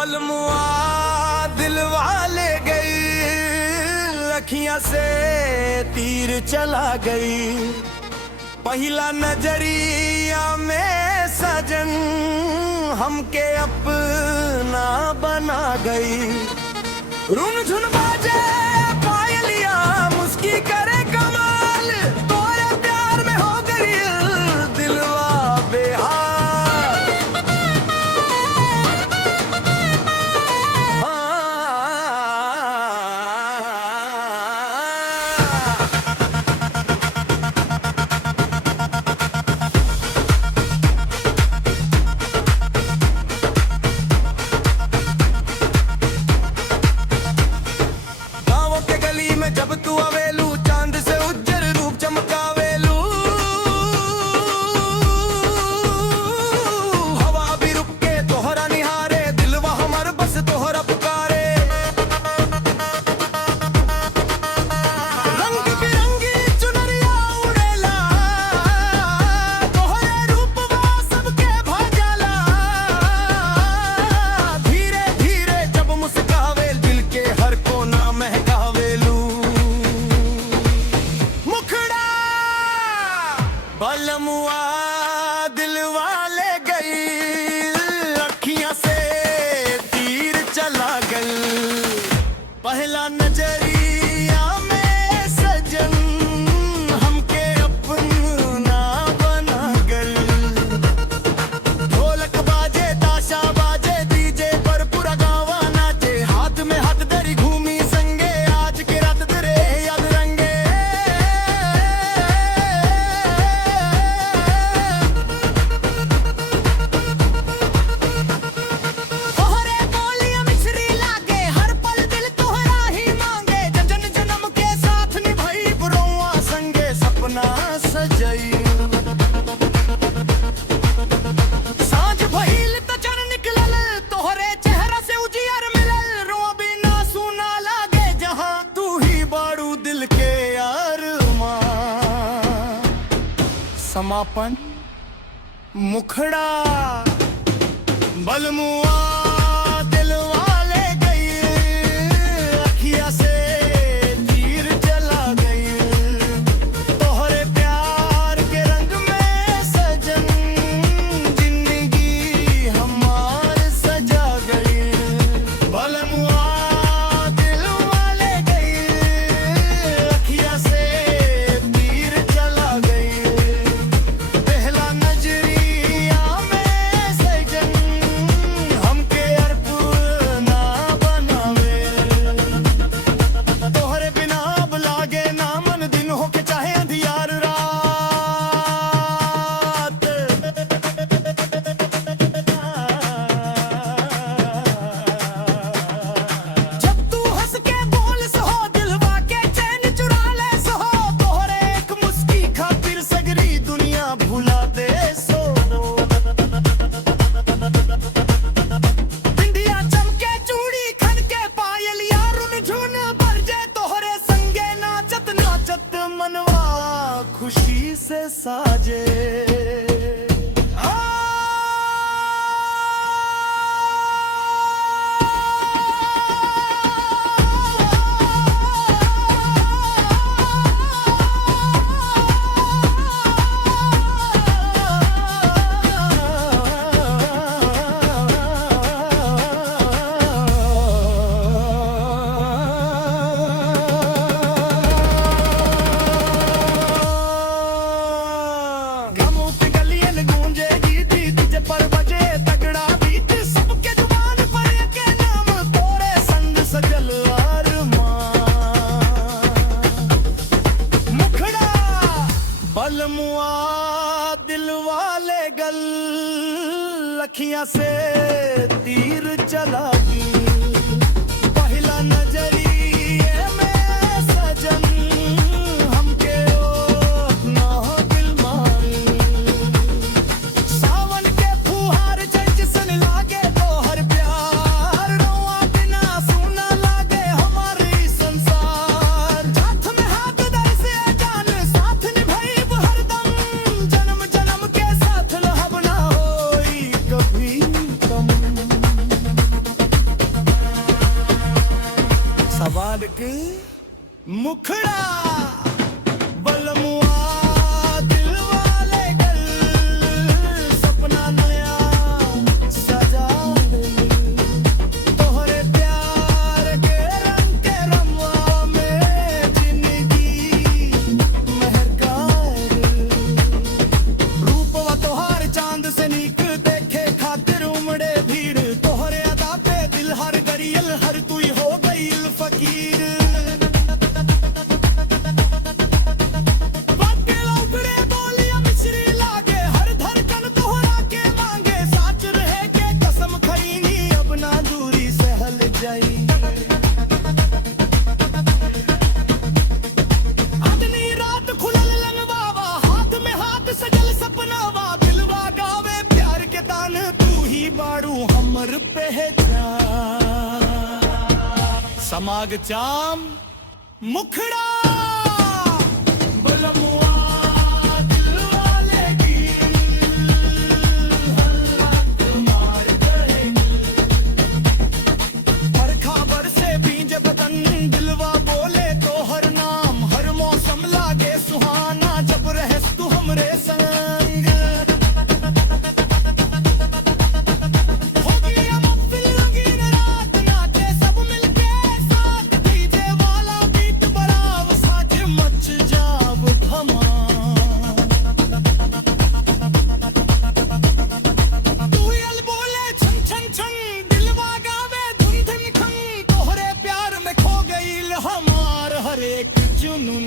बलमुआ दिल वाले गई, अखियां से तीर चला गई। पहला नजरिया में सजन हमके अपना बना गई। रुन झुन बाजे पायलिया, मुस्की करे कमाल, तोरे प्यार में हो गई दिलवा बेहाल। जब तू आवेलू चांद से उज्जर रूप चमकावेलू, हवा भी रुक के तोहरा निहारे, दिलवा हमर बस तोहरा पुकारे। रंग बिरंगी चुनरिया उड़ेला, तोहरे रूपवा सबके भाजाला। धीरे धीरे जब मुस्कावे, दिल के हर कोना महकावेलू। बलमुआ दिल वाले गई, अखियां से तीर चला गई। पहला नजरिया में सजन हमके अपना बना गई। ढोलक बाजे ताशा बाजे, डीजे पर पूरा गावा नाचे, हाथ में हाथ धरी घूमी संगे, आज के रात तेरे याद रंगे। सांझ भइल त चन निकलल, तोहरे चेहरा से उजियर मिलल। रोबी ना सुना लागे जहां तू ही बाड़ू दिल के अरमान। समापन मुखड़ा बलमुआ दिल वाले गई, अखियां से तीर चला गई। तोहरे प्यार के रंग में सजन जिंदगी हमार सजा गई। बलमुआ दिल वाले गई, अखियां से तीर चला गई। पहला नजरिया में सजन हमके अपना बनावे। तोहरे बिना अब लागे ना मन, दिन हो के चाहे अंधियार रात। जब तू हंस के बोल सहो, दिलवा के चैन चुरा ले सहो। तोहरे एक मुस्की खातिर सगरी दुनिया भुला दे सो। बिंदिया चमके चूड़ी खन के पायल, यारुन झुन बरजे, तोहरे संगे नाचत नाचत मनवा खुशी से साजे। बलमुआ दिल वाले गल, अखियां से तीर चला गई। पहला नजरिए में सजन हमके अपना दिल मान। सावन के फुहार जैसन लागे तोहर प्यार, रोआ बिना सुना लागे हमारी संसार। हाथ में हाथ धर से जान साथ निभाइब हरदम, जन्म जन्म के साथ रहब ना होई कभी कम। मुखड़ा बलमुआ दिल वाले गल सपना नया सजा तोहरे प्यार के रंग के रमवा में जिंदगी महकार रूपवा तोहार चांद से नीक देखे खातिर उमड़े भीड़ तोहरे अदा पे दिल हर गरियल हर तुई हो गईल फकीर बाटे लौकड़े बोलिया मिश्री लागे हर धड़कन तोहरा के मांगे साथ रहे के कसम खईनी अब ना दूरी सहल जाई अदनी रात खुलल लंगवावा हाथ में हाथ सजल सपनावा दिलवा गावे प्यार के तान तू ही बाड़ू हमर पहचान समाग चाम मुखड़ा बलमुआ दिल वाले की हल्लत मार करेगी हर खबर से भींजे बदन दिलवा बोले तो हर नाम हर मौसम लागे सुहाना जब रहस तू हमरे संग होगी अब महफिल रंगीन रात नाचे सब मिलके साथ डीजे वाला बीट बराव साजे मच जाव धमाल तू यल बोले छन छन छन दिलवा गावे धुन धुन खन तोहरे प्यार में खो गईल हमार हर एक जुनून